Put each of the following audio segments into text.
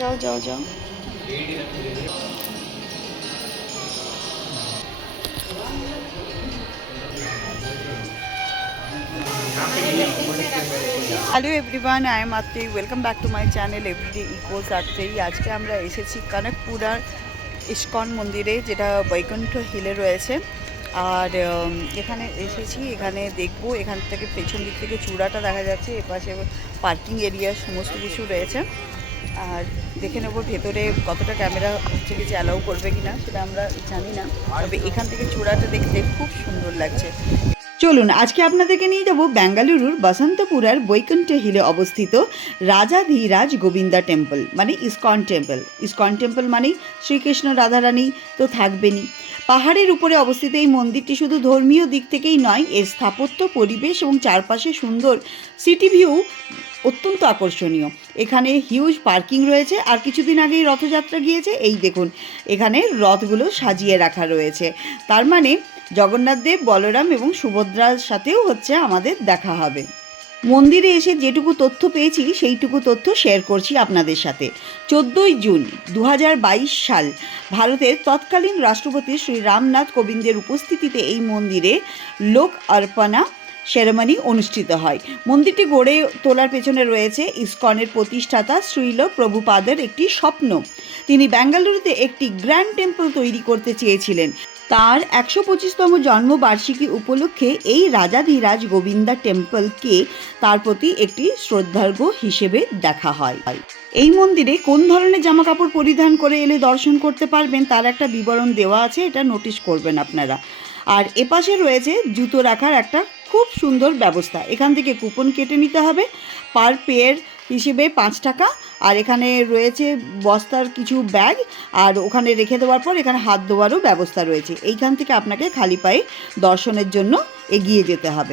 যাও যাও যাও। Hello everyone, I am Atri. Welcome back to my channel everyday echoes Atri. আজকে আমরা এসেছি কনকপুরার ইস্কন মন্দিরে, যেটা বৈকুণ্ঠ হিলে রয়েছে। আর এখানে এসেছি, এখানে দেখবো। এখান থেকে পেছন দিক থেকে চূড়াটা দেখা যাচ্ছে, এপাশে পার্কিং এরিয়া সমস্ত কিছু রয়েছে। আর দেখে নেবো ভেতরে কতটা ক্যামেরা হচ্ছে কিছু অ্যালাউ করবে কি না, সেটা আমরা জানি না। তবে এখান থেকে চূড়াটা দেখতে খুব সুন্দর লাগছে। চলুন আজকে আপনাদেরকে নিয়ে যাব বেঙ্গালুরুর বসন্তপুরার বৈকুণ্ঠ হিলে অবস্থিত রাজাধিরাজ গোবিন্দা টেম্পল, মানে ইস্কন টেম্পল। ইস্কন টেম্পল মানেই শ্রীকৃষ্ণ রাধারানী তো থাকবেনই। পাহাড়ের উপরে অবস্থিত এই মন্দিরটি শুধু ধর্মীয় দিক থেকেই নয়, এর স্থাপত্য, পরিবেশ এবং চারপাশে সুন্দর সিটি ভিউ অত্যন্ত আকর্ষণীয়। এখানে হিউজ পার্কিং রয়েছে। আর কিছুদিন আগেই রথযাত্রা গিয়েছে, এই দেখুন এখানে রথগুলো সাজিয়ে রাখা রয়েছে। তার মানে জগন্নাথ দেব, বলরাম এবং সুভদ্রার সাথেও হচ্ছে আমাদের দেখা হবে। মন্দিরে এসে যেটুকু তথ্য পেয়েছি সেইটুকু তথ্য শেয়ার করছি আপনাদের সাথে। 14ই জুন 2022 সাল ভারতের তৎকালীন রাষ্ট্রপতি শ্রী রামনাথ কোবিন্দের উপস্থিতিতে এই মন্দিরে লোক অর্পণা সেরেমনি অনুষ্ঠিত হয়। মন্দিরটি গড়ে তোলার পেছনে রয়েছে ইস্কনের প্রতিষ্ঠাতা শ্রীল প্রভুপাদের একটি স্বপ্ন। তিনি বেঙ্গালুরুতে একটি গ্র্যান্ড টেম্পল তৈরি করতে চেয়েছিলেন। তার 125তম জন্মবার্ষিকী উপলক্ষে এই রাজাধিরাজ গোবিন্দা টেম্পলকে তার প্রতি একটি শ্রদ্ধার্ঘ্য হিসেবে দেখা হয়। এই মন্দিরে কোন ধরনের জামাকাপড় পরিধান করে এলে দর্শন করতে পারবেন তার একটা বিবরণ দেওয়া আছে, এটা নোটিশ করবেন আপনারা। আর এপাশে রয়েছে জুতো রাখার একটা খুব সুন্দর ব্যবস্থা। এখান থেকে কুপন কেটে নিতে হবে, পার পেয়ার হিসেবে 5 টাকা। আর এখানে রয়েছে বস্তার কিছু ব্যাগ, আর ওখানে রেখে দেওয়ার পর এখানে হাত ধোয়ারও ব্যবস্থা রয়েছে। এইখান থেকে আপনাকে খালি পায়ে দর্শনের জন্য এগিয়ে যেতে হবে।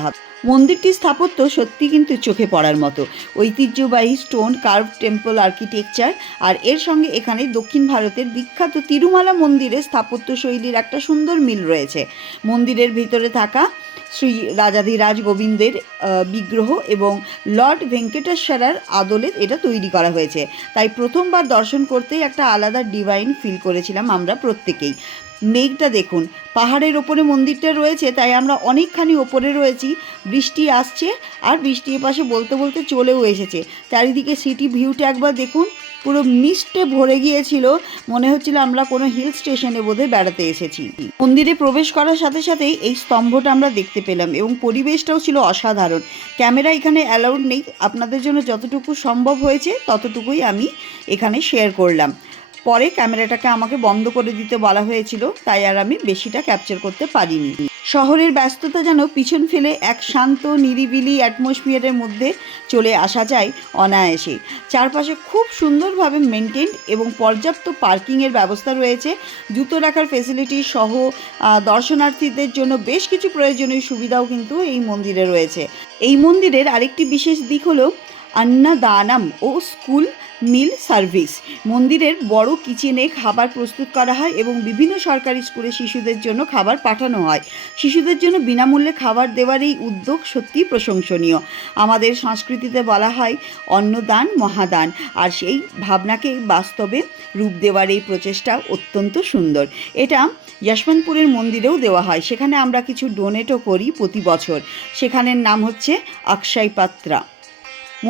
মন্দিরটির স্থাপত্য সত্যি কিন্তু চোখে পড়ার মতো। ঐতিহ্যবাহী স্টোন কার্ভ টেম্পল আর্কিটেকচার, আর এর সঙ্গে এখানে দক্ষিণ ভারতের বিখ্যাত তিরুমালা মন্দিরের স্থাপত্য শৈলীর একটা সুন্দর মিল রয়েছে। মন্দিরের ভিতরে থাকা শ্রী রাজাধিরাজ গোবিন্দের বিগ্রহ এবং লর্ড ভেঙ্কটেশ্বরার আদলে এটা তৈরি করা হয়েছে। তাই প্রথমবার দর্শন করতেই একটা আলাদা ডিভাইন ফিল করেছিলাম আমরা প্রত্যেকেই। মেঘটা দেখুন, পাহাড়ের ওপরে মন্দিরটা রয়েছে, তাই আমরা অনেকখানি ওপরে রয়েছি। বৃষ্টি আসছে, আর বৃষ্টি এপাশে বলতে বলতে চলেও এসেছে। চারিদিকে সিটি ভিউটা একবার দেখুন, পুরো মিস্টে ভরে গিয়েছিল। মনে হচ্ছিল আমরা কোনো হিল স্টেশনে বোধহয় বেড়াতে এসেছি। মন্দিরে প্রবেশ করার সাথে সাথেই এই স্তম্ভটা আমরা দেখতে পেলাম, এবং পরিবেশটাও ছিল অসাধারণ। ক্যামেরা এখানে অ্যালাউড নেই, আপনাদের জন্য যতটুকু সম্ভব হয়েছে ততটুকুই আমি এখানে শেয়ার করলাম। পরে ক্যামেরাটাকে আমাকে বন্ধ করে দিতে বলা হয়েছিল, তাই আর আমি বেশিটা ক্যাপচার করতে পারিনি। শহরের ব্যস্ততা যেন পিছন ফেলে এক শান্ত নিরিবিলি অ্যাটমসফিয়ারের মধ্যে চলে আসা যায় অনায়াসে। চারপাশে খুব সুন্দরভাবে মেনটেন এবং পর্যাপ্ত পার্কিংয়ের ব্যবস্থা রয়েছে। জুতো রাখার ফেসিলিটি সহ দর্শনার্থীদের জন্য বেশ কিছু প্রয়োজনীয় সুবিধাও কিন্তু এই মন্দিরে রয়েছে। এই মন্দিরের আরেকটি বিশেষ দিক হলো অন্নদানাম ও স্কুল মিল সার্ভিস। মন্দিরের বড় কিচেনে খাবার প্রস্তুত করা হয় এবং বিভিন্ন সরকারি স্কুলে শিশুদের জন্য খাবার পাঠানো হয়। শিশুদের জন্য বিনামূল্যে খাবার দেওয়ার এই উদ্যোগ সত্যিই প্রশংসনীয়। আমাদের সংস্কৃতিতে বলা হয় অন্নদান মহাদান, আর সেই ভাবনাকে বাস্তবে রূপ দেওয়ার এই প্রচেষ্টা অত্যন্ত সুন্দর। এটা যশবন্তপুরের মন্দিরেও দেওয়া হয়, সেখানে আমরা কিছু ডোনেটও করি প্রতি বছর। সেখানের নাম হচ্ছে অক্ষয় পাত্রা।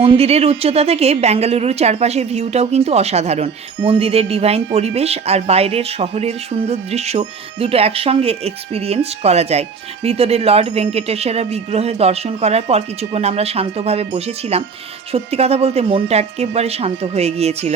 মন্দিরের উচ্চতা থেকে বেঙ্গালুরুর চারপাশের ভিউটাও কিন্তু অসাধারণ। মন্দিরের ডিভাইন পরিবেশ আর বাইরের শহরের সুন্দর দৃশ্য দুটো একসঙ্গে এক্সপিরিয়েন্স করা যায়। ভিতরে লর্ড ভেঙ্কটেশ্বরা বিগ্রহে দর্শন করার পর কিছুক্ষণ আমরা শান্তভাবে বসেছিলাম। সত্যি কথা বলতে মনটা একেবারে শান্ত হয়ে গিয়েছিল।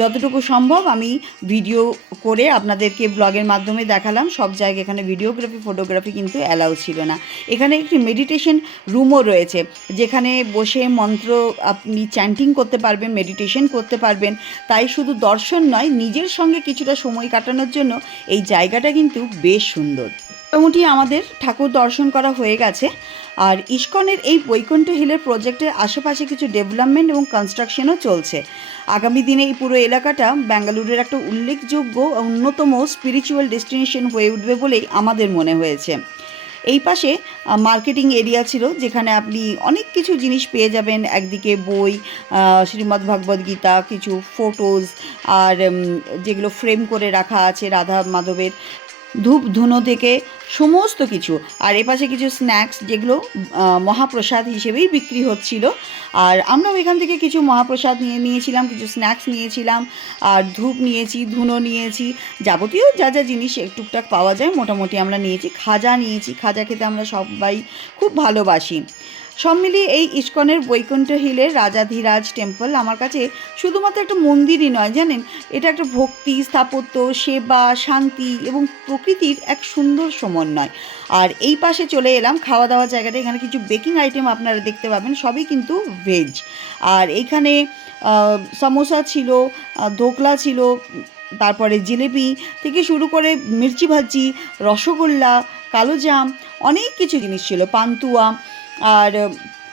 যতটুকু সম্ভব আমি ভিডিও করে আপনাদেরকে ব্লগের মাধ্যমে দেখালাম। সব জায়গায় এখানে ভিডিওগ্রাফি ফটোগ্রাফি কিন্তু অ্যালাউ ছিল না। এখানে একটি মেডিটেশন রুমও রয়েছে, যেখানে বসে মন্ত্র আপনি চ্যান্টিং করতে পারবেন, মেডিটেশন করতে পারবেন। তাই শুধু দর্শন নয়, নিজের সঙ্গে কিছুটা সময় কাটানোর জন্য এই জায়গাটা কিন্তু বেশ সুন্দর। মোটামুটি আমাদের ঠাকুর দর্শন করা হয়ে গেছে। আর ইস্কনের এই বৈকুণ্ঠ হিলের প্রজেক্টের আশেপাশে কিছু ডেভেলপমেন্ট এবং কনস্ট্রাকশনও চলছে। আগামী দিনে এই পুরো এলাকাটা বেঙ্গালুরুর একটা উল্লেখযোগ্য অন্যতম স্পিরিচুয়াল ডেস্টিনেশন হয়ে উঠবে বলেই আমাদের মনে হয়েছে। এই পাশে মার্কেটিং এরিয়া ছিল, যেখানে আপনি অনেক কিছু জিনিস পেয়ে যাবেন। একদিকে বই, শ্রীমদ্ ভগবদ্ গীতা, কিছু ফটোজ, আর যেগুলো ফ্রেম করে রাখা আছে রাধা মাধবের, ধূপ ধুনো থেকে সমস্ত কিছু। আর এপাশে কিছু স্ন্যাক্স, যেগুলো মহাপ্রসাদ হিসেবেই বিক্রি হচ্ছিল। আর আমরাও এখান থেকে কিছু মহাপ্রসাদ নিয়েছিলাম, কিছু স্ন্যাক্স নিয়েছিলাম, আর ধূপ নিয়েছি, ধুনো নিয়েছি, যাবতীয় যা যা জিনিস টুকটাক পাওয়া যায় মোটামুটি আমরা নিয়েছি। খাজা নিয়েছি, খাজা খেতে আমরা সবাই খুব ভালোবাসি। সব মিলিয়ে এই ইস্কনের বৈকুণ্ঠ হিলের রাজাধিরাজ টেম্পল আমার কাছে শুধুমাত্র একটা মন্দিরই নয়, জানেন, এটা একটা ভক্তি, স্থাপত্য, সেবা, শান্তি এবং প্রকৃতির এক সুন্দর সমন্বয়। আর এই পাশে চলে এলাম খাওয়া দাওয়ার জায়গাটা। এখানে কিছু বেকিং আইটেম আপনারা দেখতে পাবেন, সবই কিন্তু ভেজ। আর এইখানে সমোসা ছিল, ধোকলা ছিল, তারপরে জিলেপি থেকে শুরু করে মির্চি ভাজি, রসগোল্লা, কালোজাম, অনেক কিছু জিনিস ছিল, পান্তুয়া, আর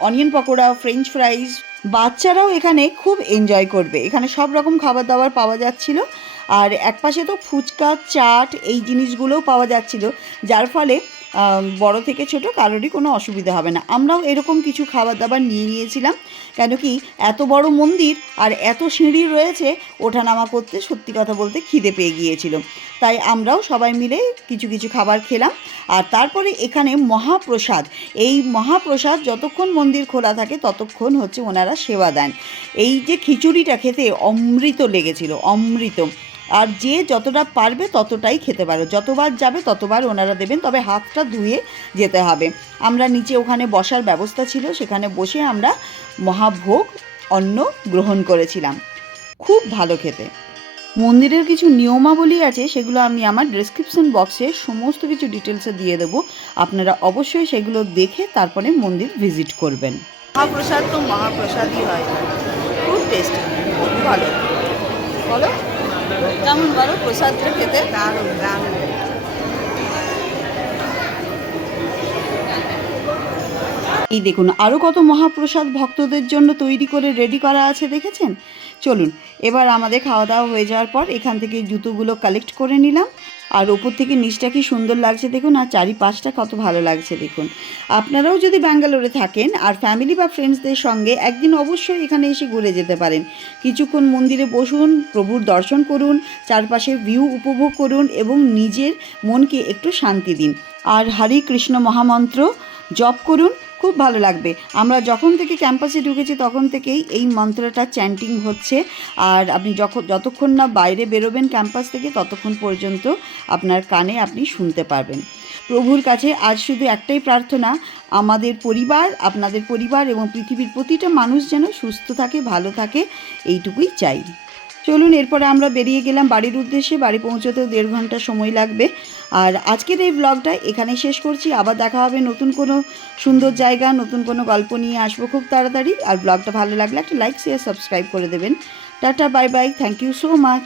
অনিয়ন পকোড়া, ফ্রেঞ্চ ফ্রাইজ। বাচ্চারাও এখানে খুব এনজয় করবে। এখানে সব রকম খাবার দাবার পাওয়া যাচ্ছিল। আর একপাশে তো ফুচকা, চাট, এই জিনিসগুলোও পাওয়া যাচ্ছিল, যার ফলে বড় থেকে ছোট কারোরই কোনো অসুবিধা হবে না। আমরাও এরকম কিছু খাবার দাবার নিয়ে নিয়েছিলাম, কেন কি এত বড় মন্দির আর এত সিঁড়ি রয়েছে, ওঠানামা করতে সত্যি কথা বলতে খিদে পেয়ে গিয়েছিল। তাই আমরাও সবাই মিলে কিছু কিছু খাবার খেলাম। আর তারপরে এখানে মহাপ্রসাদ, এই মহাপ্রসাদ যতক্ষণ মন্দির খোলা থাকে ততক্ষণ হচ্ছে ওনারা সেবা দেন। এই যে খিচুড়িটা খেতে অমৃত লেগেছিল, অমৃত। আর যে যতটা পারবে ততটাই খেতে পারো, যতবার যাবে ততবার ওনারা দেবেন, তবে হাতটা ধুয়ে যেতে হবে। আমরা নিচে ওখানে বসার ব্যবস্থা ছিল, সেখানে বসে আমরা মহাভোগ অন্ন গ্রহণ করেছিলাম। খুব ভালো খেতে। মন্দিরের কিছু নিয়মাবলী আছে, সেগুলো আমি আমার ডেসক্রিপশন বক্সে সমস্ত কিছু ডিটেলসে দিয়ে দেবো। আপনারা অবশ্যই সেগুলো দেখে তারপরে মন্দির ভিজিট করবেন। মহাপ্রসাদ তো মহাপ্রসাদই হয়, খুব টেস্টি, খুব ভালো। বলো কেমন, বলো প্রসাদটা খেতে? দারুণ দারুণ। এই দেখুন আরও কত মহাপ্রসাদ ভক্তদের জন্য তৈরি করে রেডি করা আছে, দেখেছেন? চলুন, এবার আমাদের খাওয়া দাওয়া হয়ে যাওয়ার পর এখান থেকে জুতোগুলো কালেক্ট করে নিলাম। আর ওপর থেকে নিচটা কি সুন্দর লাগছে দেখুন, আর চারিপাশটা কত ভালো লাগছে দেখুন। আপনারাও যদি ব্যাঙ্গালোরে থাকেন আর ফ্যামিলি বা ফ্রেন্ডসদের সঙ্গে, একদিন অবশ্যই এখানে এসে ঘুরে যেতে পারেন। কিছুক্ষণ মন্দিরে বসুন, প্রভুর দর্শন করুন, চারপাশের ভিউ উপভোগ করুন এবং নিজের মনকে একটু শান্তি দিন। আর হরে কৃষ্ণ মহামন্ত্র জপ করুন, খুব ভালো লাগবে। আমরা যখন থেকে ক্যাম্পাসে ঢুকেছি তখন থেকেই এই মন্ত্রটা চ্যান্টিং হচ্ছে। আর আপনি যতক্ষণ না বাইরে বেরোবেন ক্যাম্পাস থেকে ততক্ষণ পর্যন্ত আপনার কানে আপনি শুনতে পারবেন। প্রভুর কাছে আজ শুধু একটাই প্রার্থনা, আমাদের পরিবার, আপনাদের পরিবার এবং পৃথিবীর প্রতিটা মানুষ যেন সুস্থ থাকে, ভালো থাকে, এইটুকুই চাই। চলুন, এরপরে আমরা বেরিয়ে গেলাম বাড়ির উদ্দেশ্যে। বাড়ি পৌঁছতেও 1.5 ঘন্টা সময় লাগবে। আর আজকের এই ব্লগটা এখানেই শেষ করছি। আবার দেখা হবে নতুন কোনো সুন্দর জায়গা, নতুন কোনো গল্প নিয়ে আসবো খুব তাড়াতাড়ি। আর ব্লগটা ভালো লাগলে একটা লাইক, শেয়ার, সাবস্ক্রাইব করে দেবেন। টাটা, bye bye, thank you so much.